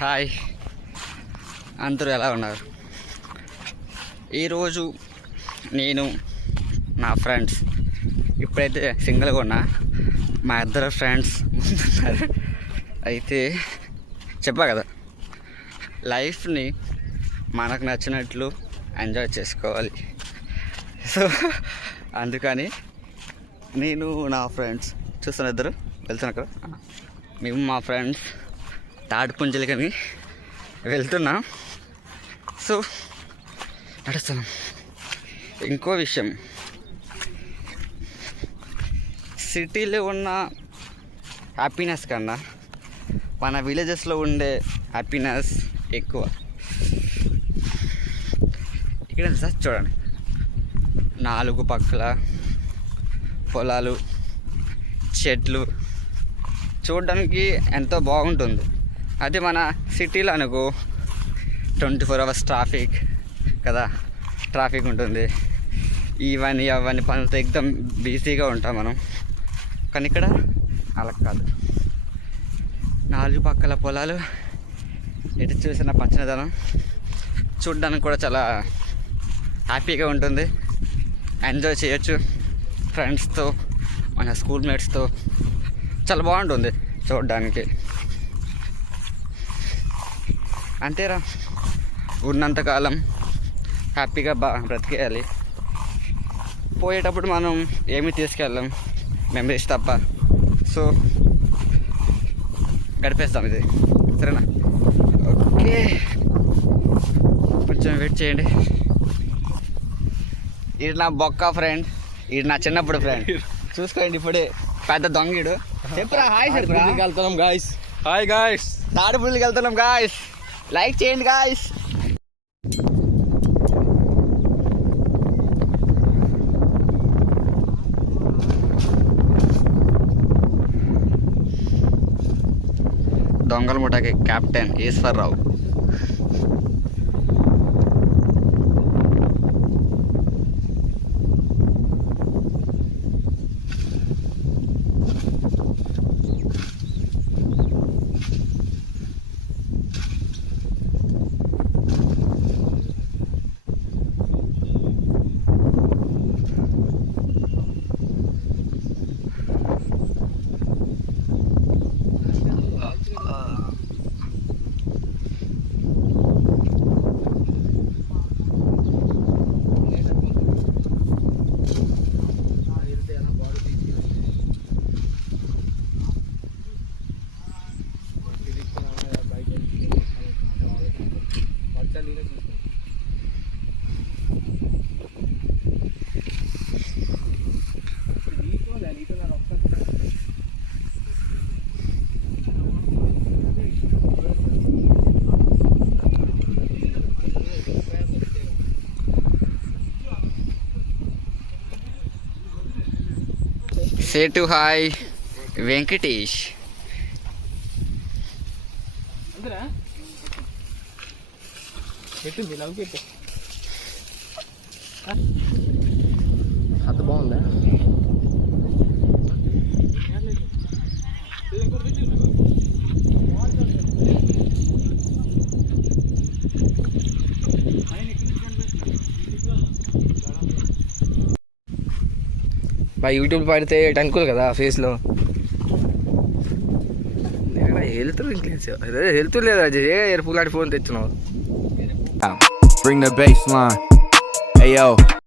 Hi, అందరూ ఎలా ఉన్నారు? ఈరోజు నేను నా ఫ్రెండ్స్ ఇప్పుడైతే సింగిల్గా ఉన్నా, మా ఇద్దరు ఫ్రెండ్స్ ముందున్నారు. అయితే చెప్పా కదా, లైఫ్ని మనకు నచ్చినట్లు ఎంజాయ్ చేసుకోవాలి. సో అందుకని నేను నా ఫ్రెండ్స్ చూస్తున్న ఇద్దరు వెళ్తున్నా కదా, మేము మా ఫ్రెండ్స్ తాడిపుంజలకని వెళ్తున్నాం. సో నడుస్తున్నాం. ఇంకో విషయం, సిటీలో ఉన్న హ్యాపీనెస్ కన్నా మన విలేజెస్లో ఉండే హ్యాపీనెస్ ఎక్కువ. ఇక్కడ సార్ చూడండి, 4 పక్కల పొలాలు, చెట్లు చూడడానికి ఎంతో బాగుంటుంది. అది మన సిటీలో అనుకో 24 hours ట్రాఫిక్ కదా, ట్రాఫిక్ ఉంటుంది, ఇవన్నీ అవన్నీ పనులతో ఎక్దమ్ బిజీగా ఉంటాం మనం. కానీ ఇక్కడ అలా కాదు, 4 పక్కల పొలాలు, ఎటు చూసిన పచ్చనిదనం చూడడానికి కూడా చాలా హ్యాపీగా ఉంటుంది. ఎంజాయ్ చేయొచ్చు ఫ్రెండ్స్తో, మన స్కూల్ మేట్స్తో. చాలా బాగుంటుంది చూడడానికి. అంతేరా, ఉన్నంతకాలం హ్యాపీగా బ్రతికేయాలి. పోయేటప్పుడు మనం ఏమీ తీసుకెళ్ళాం, మెమరీస్ తప్ప. సో గడిపేస్తాం ఇది, సరేనా? ఓకే, కొంచెం వెయిట్ చేయండి. ఇది నా బొక్క ఫ్రెండ్, ఇది నా చిన్నప్పుడు ఫ్రెండ్. చూసుకోండి, ఇప్పుడే పెద్ద దొంగీడు. చెప్పురా హాయ్. వెళ్తున్నాం గాయస్. హాయ్ గాయస్, తాడిపుల్లికి వెళ్తున్నాం గాయస్. లైక్ చేయండి గాయస్. దొంగల ముఠాకి captain Eshwar Rao. Say to hi, Venkatesh. పెట్టింది లవ్ పెట్టు. అంత బాగుందా? బా యూట్యూబ్ పడితే టంకులు కదా ఫేస్లో. హెల్త్ హెల్త్ లేదా ఎరుపు లాంటి phone తెచ్చున్నావు. Bring the baseline. Ayo.